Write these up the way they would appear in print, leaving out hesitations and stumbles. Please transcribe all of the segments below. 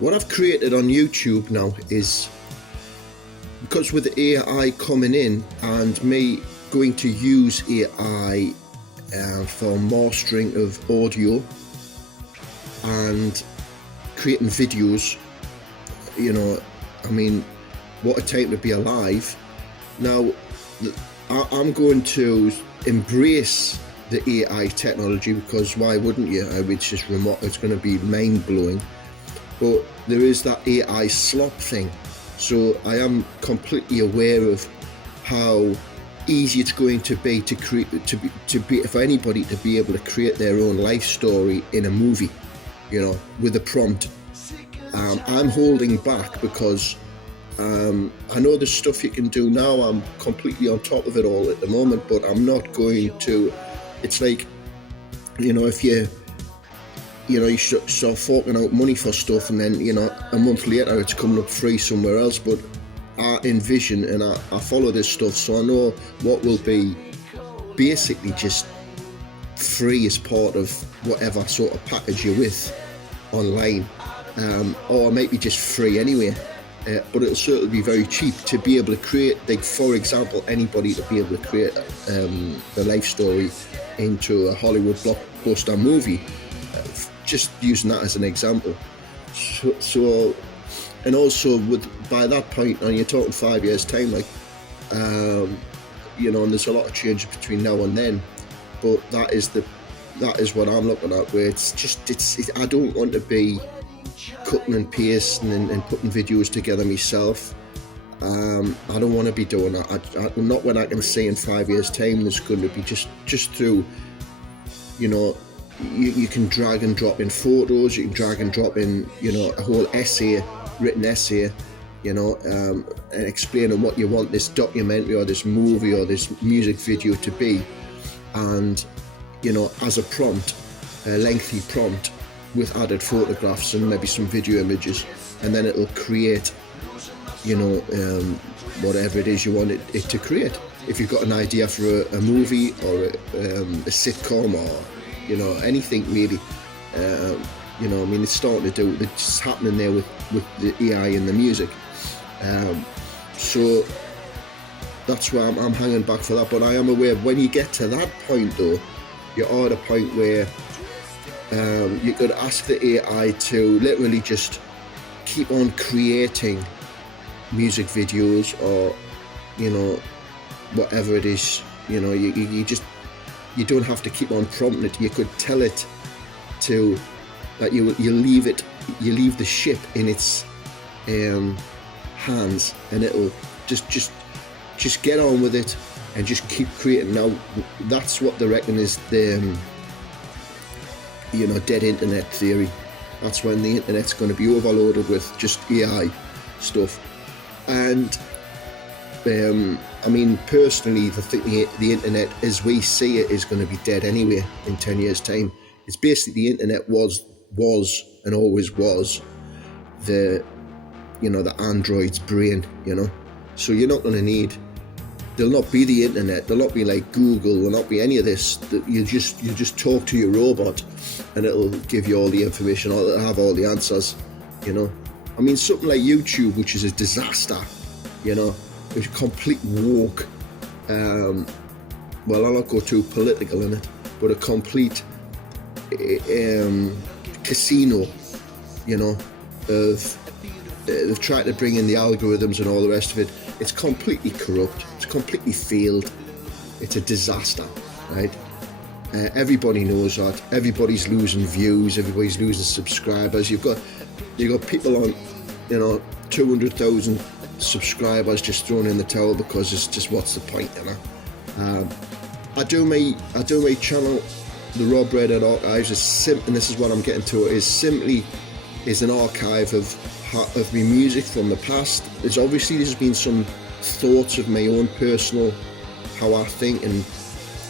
what I've created on YouTube now is, because with the AI coming in and me going to use AI for mastering of audio and creating videos, you know, I mean, what a time to be alive. Now, I'm going to embrace the AI technology, because why wouldn't you? It's just remote, it's going to be mind-blowing. But there is that AI slop thing. So I am completely aware of how easy it's going to be to create, for anybody to be able to create their own life story in a movie, you know, with a prompt. I'm holding back because I know there's stuff you can do now. I'm completely on top of it all at the moment, but I'm not going to. It's like, you know, if you start forking out money for stuff, and then, you know, a month later it's coming up free somewhere else. But I envision and I follow this stuff, so I know what will be basically just free as part of whatever sort of package you're with online, or it might be just free anyway. But it'll certainly be very cheap to be able to create, like, for example, anybody to be able to create the life story into a Hollywood blockbuster movie, just using that as an example. So and also by that point, and you're talking 5 years time, like, you know, and there's a lot of changes between now and then, but that is what I'm looking at, where I don't want to be cutting and pasting and putting videos together myself. I don't want to be doing that. Not when I can see in 5 years time there's going to be just through, you know, you can drag and drop in photos, you can drag and drop in, you know, a whole written essay, you know, and explaining what you want this documentary or this movie or this music video to be, and, you know, as a prompt, a lengthy prompt with added photographs and maybe some video images, and then it'll create, you know, whatever it is you want it to create. If you've got an idea for a movie or a sitcom, or, you know, anything really, you know, I mean, it's happening there with the AI and the music. So that's why I'm hanging back for that. But I am aware, when you get to that point though, you're at a point where you could ask the AI to literally just keep on creating music videos, or, you know, whatever it is, you know, you don't have to keep on prompting it. You could tell it to that you leave the ship in its hands, and it'll just get on with it and just keep creating. Now that's what they reckon is the you know, dead internet theory. That's when the internet's going to be overloaded with just AI stuff. And I mean, personally, the internet as we see it is going to be dead anyway in 10 years time. It's basically, the internet was and always was the android's brain, you know. So you're not going to need, there'll not be the internet, there'll not be like Google, there'll not be any of this. You just talk to your robot and it'll give you all the information, or it'll have all the answers, you know. I mean, something like YouTube, which is a disaster, you know, it's complete woke, well, I'll not go too political in it, but a complete casino, you know, of they've tried to bring in the algorithms and all the rest of it. It's completely corrupt, it's completely failed, it's a disaster, right? Everybody knows that. Everybody's losing views, everybody's losing subscribers. You've got people on, you know, 200,000 subscribers just thrown in the towel because it's just, what's the point, you know? I do my channel, the Redhead Archives, and this is what I'm getting to, is an archive of my music from the past. There's been some thoughts of my own personal, how I think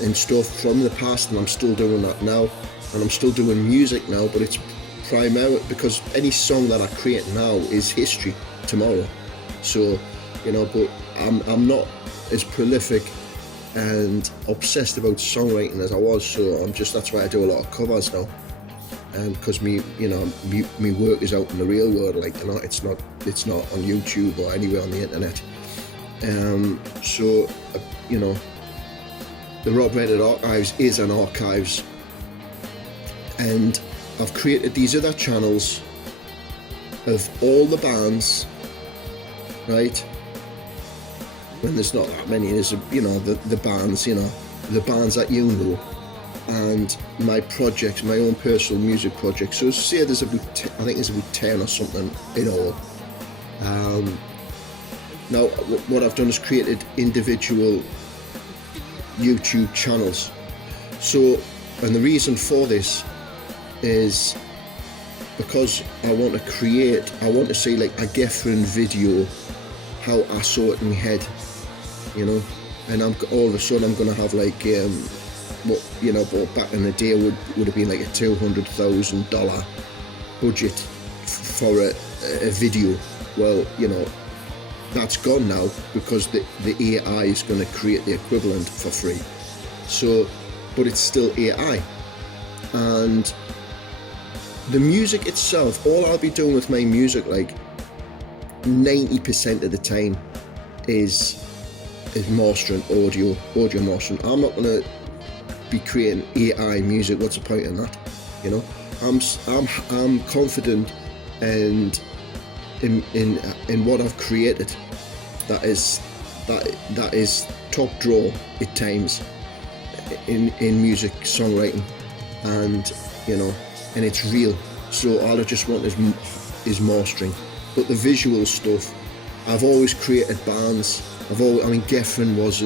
and stuff from the past, and I'm still doing that now, and I'm still doing music now, but it's primarily because any song that I create now is history tomorrow. So, you know, but I'm not as prolific and obsessed about songwriting as I was, so that's why I do a lot of covers now. because me work is out in the real world, like, you know, it's not on YouTube or anywhere on the internet. So you know, the Redhead Archives is an archives, and I've created these other channels of all the bands, right? When there's not that many, there's, you know, the bands, you know, the bands that you know, and my projects, my own personal music projects. So say there's about, I think there's about 10 or something in all. Now what I've done is created individual YouTube channels. So, and the reason for this is because I want to see like a Gefrin video, how I saw it in my head, you know, and all of a sudden I'm gonna have like what, you know, but back in the day would have been like a $200,000 budget for a video. Well, you know, that's gone now because the AI is going to create the equivalent for free. So, but it's still AI, and the music itself, all I'll be doing with my music, like 90% of the time, is mastering, audio mastering. I'm not going to be creating AI music. What's the point in that? You know, I'm confident and in what I've created. That is top draw at times in music songwriting, and you know, and it's real. So all I just want is mastering. But the visual stuff, I've always created bands. I mean, Gefrin was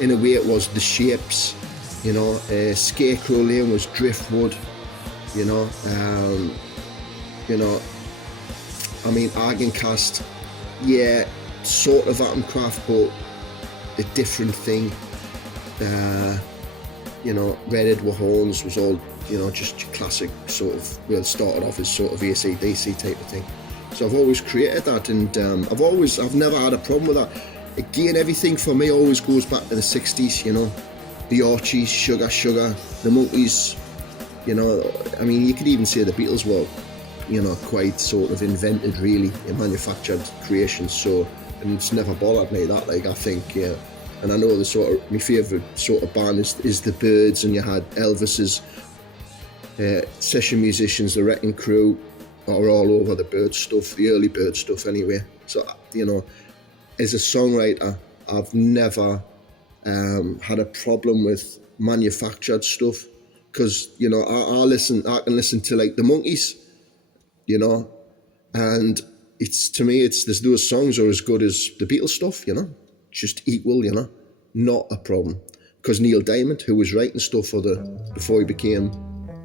in a way it was the Shapes, you know. Scarecrow Lane was Driftwood, you know. I mean, Agankast, yeah, sort of Atomkraft, but a different thing. You know, Redhead with horns was all, you know, just your classic sort of, well, started off as sort of AC/DC type of thing. So I've always created that, and I've never had a problem with that. Again, everything for me always goes back to the 60s, you know, the Archies, Sugar, the Monkeys, you know. I mean, you could even say the Beatles were, you know, quite sort of invented really in manufactured creations. So, and it's never bothered me that, like, I think, yeah. And I know the sort of, my favourite sort of band is the Byrds, and you had Elvis's session musicians, the Wrecking Crew, are all over the Byrd stuff, the early Byrd stuff anyway. So, you know, as a songwriter, I've never had a problem with manufactured stuff, because, you know, I can listen to like the Monkeys, you know, and it's, to me, those songs are as good as the Beatles stuff, you know, just equal, you know, not a problem. Because Neil Diamond, who was writing stuff before he became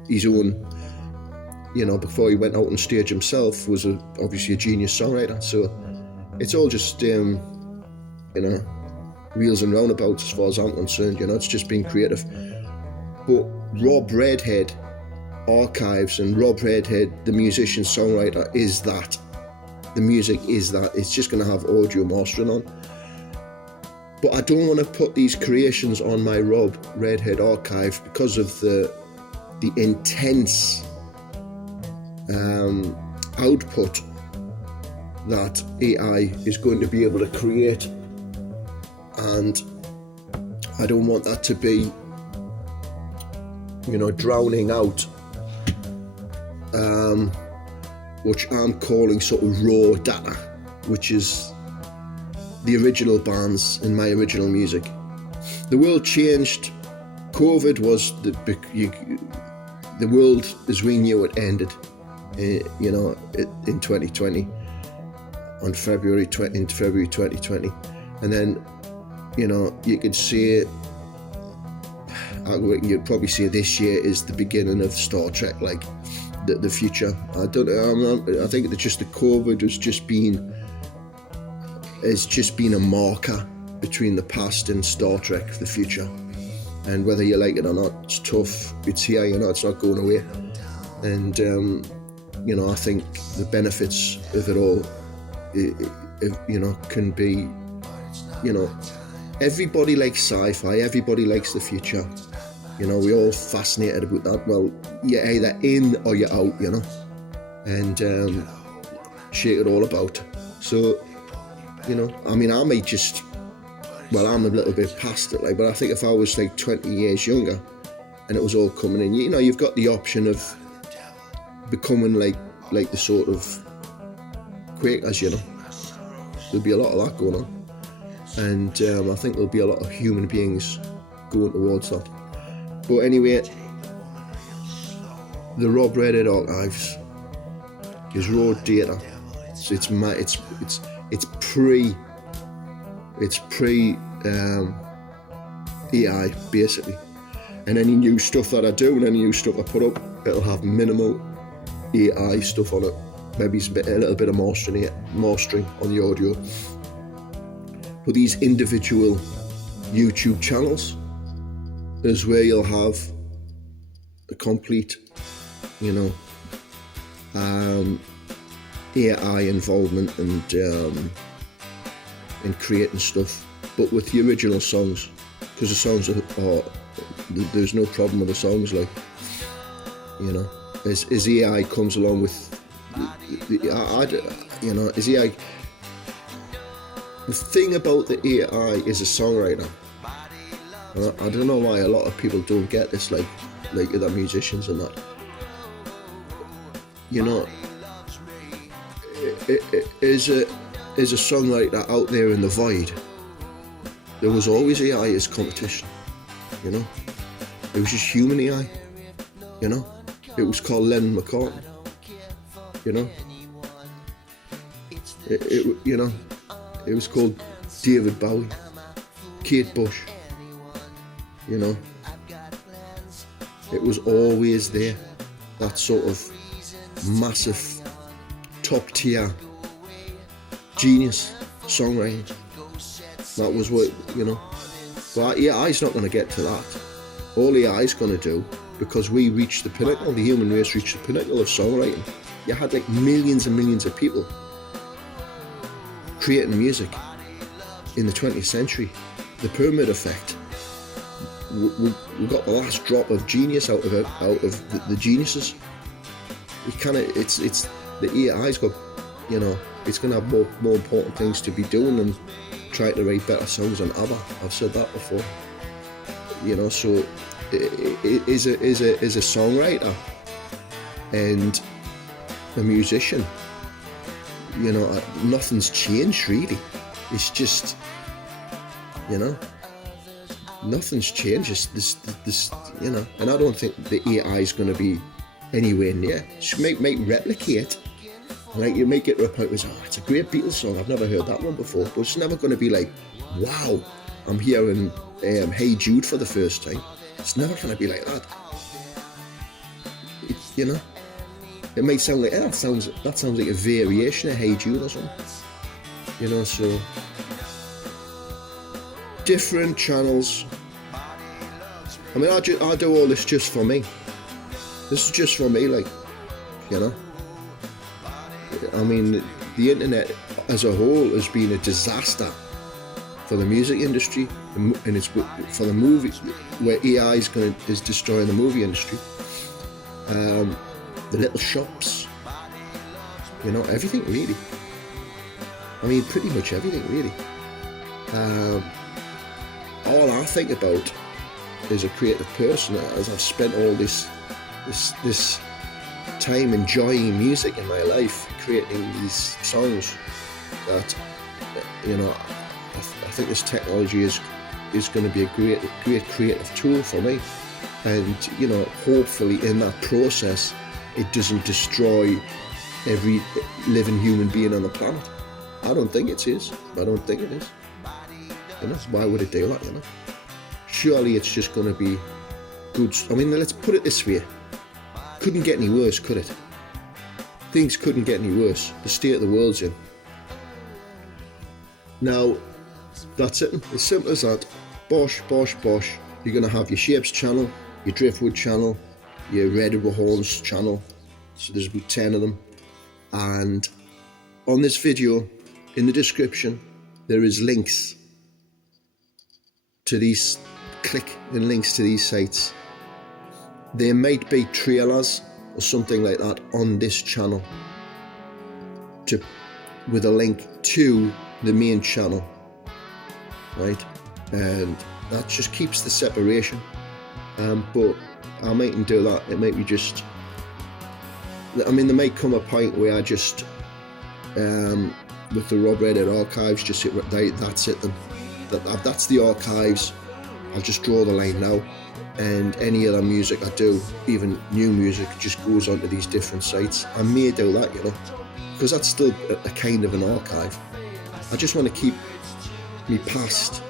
his own, you know, before he went out on stage himself, was obviously a genius songwriter. So it's all just, you know, wheels and roundabouts as far as I'm concerned, you know, it's just being creative. But Rob Redhead Archives and Rob Redhead, the musician songwriter, is that. The music is that. It's just going to have audio mastering on. But I don't want to put these creations on my Rob Redhead Archive because of the intense output that AI is going to be able to create, and I don't want that to be, you know, drowning out which I'm calling sort of raw data, which is the original bands and my original music. The world changed. COVID was the world as we knew it ended, you know, in 2020, on February 2020, and then, you know, you could see you'd probably say this year is the beginning of Star Trek, like the future. I think that just the COVID has just been a marker between the past and Star Trek, the future. And whether you like it or not, it's tough. It's here, you know, it's not going away. And you know, I think the benefits of it all, you know, can be, you know, everybody likes sci-fi, everybody likes the future. You know, we're all fascinated about that. Well, you're either in or you're out, you know, and shake it all about. So, you know, I mean, I might just, well, I'm a little bit past it, like, but I think if I was like 20 years younger and it was all coming in, you know, you've got the option of becoming like the sort of Quakers, you know. There'll be a lot of that going on, and I think there'll be a lot of human beings going towards that. But anyway, the Redhead archives is raw data, so it's pre AI basically, and any new stuff that I do and any new stuff I put up, it'll have minimal AI stuff on it. Maybe a little bit of mastering on the audio. But these individual YouTube channels is where you'll have a complete, you know, AI involvement and in creating stuff, but with the original songs, because the songs are there's no problem with the songs, like, you know, as AI comes along with you know, as AI, the thing about the AI is a songwriter. I don't know why a lot of people don't get this, like the musicians and that, you know. Is a songwriter out there in the void. There was always AI as competition, you know. It was just human AI, you know. It was called Lennon McCartney, you know. You know, it was called David Bowie, Kate Bush, you know. It was always there, that sort of massive, top tier genius songwriting. That was what, you know. But AI's not going to get to that. All AI's going to do, because we reached the pinnacle, the human race reached the pinnacle of songwriting. You had like millions and millions of people creating music in the 20th century. The pyramid effect. We got the last drop of genius out of the geniuses. It kind of, it's the AI's got, you know, it's going to have more important things to be doing than trying to write better songs than ABBA. I've said that before, you know. So is a songwriter and a musician, you know, nothing's changed really. It's just, you know, nothing's changed. It's this, you know. And I don't think the AI is going to be anywhere near. Just make replicate. Like, you make it to a point where it's a great Beatles song, I've never heard that one before, but it's never going to be like, wow, I'm hearing Hey Jude for the first time. It's never going to be like that. You know, it may sound like, that sounds like a variation of Hey Jude or something. You know, so different channels. I mean, I do all this just for me. This is just for me, like, you know. I mean, the internet as a whole has been a disaster for the music industry, and it's for the movie, where AI is destroying the movie industry. The little shops, you know, everything really. I mean, pretty much everything really. All I think about as a creative person, as I've spent all this time enjoying music in my life, creating these songs, that, you know, I think this technology is going to be a great creative tool for me. And, you know, hopefully in that process it doesn't destroy every living human being on the planet. I don't think it is. I don't think it is. You know, why would it do that, you know? Surely it's just going to be good. I mean, let's put it this way. Couldn't get any worse, could it? Things couldn't get any worse. The state of the world's in. Now, that's it. As simple as that. Bosh, bosh, bosh. You're going to have your Shapes channel, your Driftwood channel, your Redheads channel. So there's about 10 of them. And on this video, in the description, there is links to these. Click in links to these sites. there might be trailers or something like that on this channel with a link to the main channel, right? And that just keeps the separation. But I mightn't do that. It might be just, I mean, there might come a point where I just with the Redhead archives, just hit that's it then. That's the archives. I'll just draw the line now, and any other music I do, even new music, just goes onto these different sites. I may do that, you know, because that's still a kind of an archive. I just want to keep me past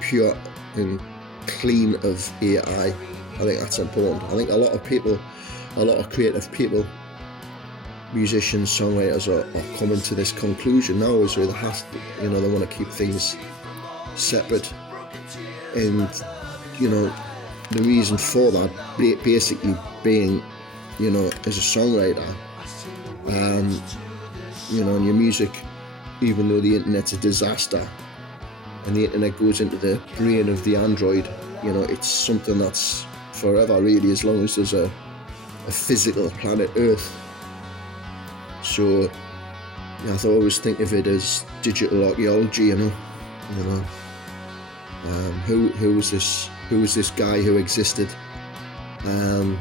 pure and clean of AI. I think that's important. I think a lot of people, a lot of creative people, musicians, songwriters are coming to this conclusion now, is where they want to keep things separate. And you know, the reason for that basically being, you know, as a songwriter, you know, and your music, even though the internet's a disaster and the internet goes into the brain of the android, you know, it's something that's forever really, as long as there's a physical planet Earth. So yeah, I always think of it as digital archaeology, you know. Who was this guy who existed, you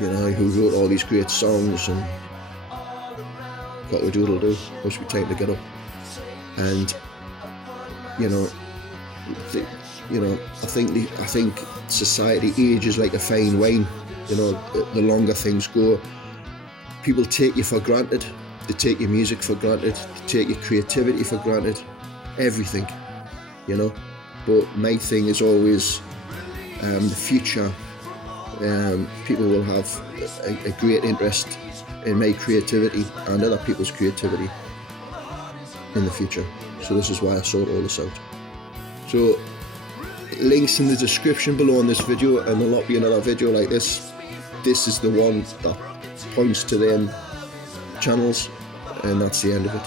know, who wrote all these great songs and got a doodle-doo, must be time to get up. And you know, I think society ages like a fine wine. You know, the longer things go, people take you for granted. They take your music for granted. They take your creativity for granted. Everything, you know. But my thing is always the future. People will have a great interest in my creativity and other people's creativity in the future. So this is why I sort all this out. So links in the description below on this video, and there'll not be another video like this. This is the one that points to them channels, and that's the end of it.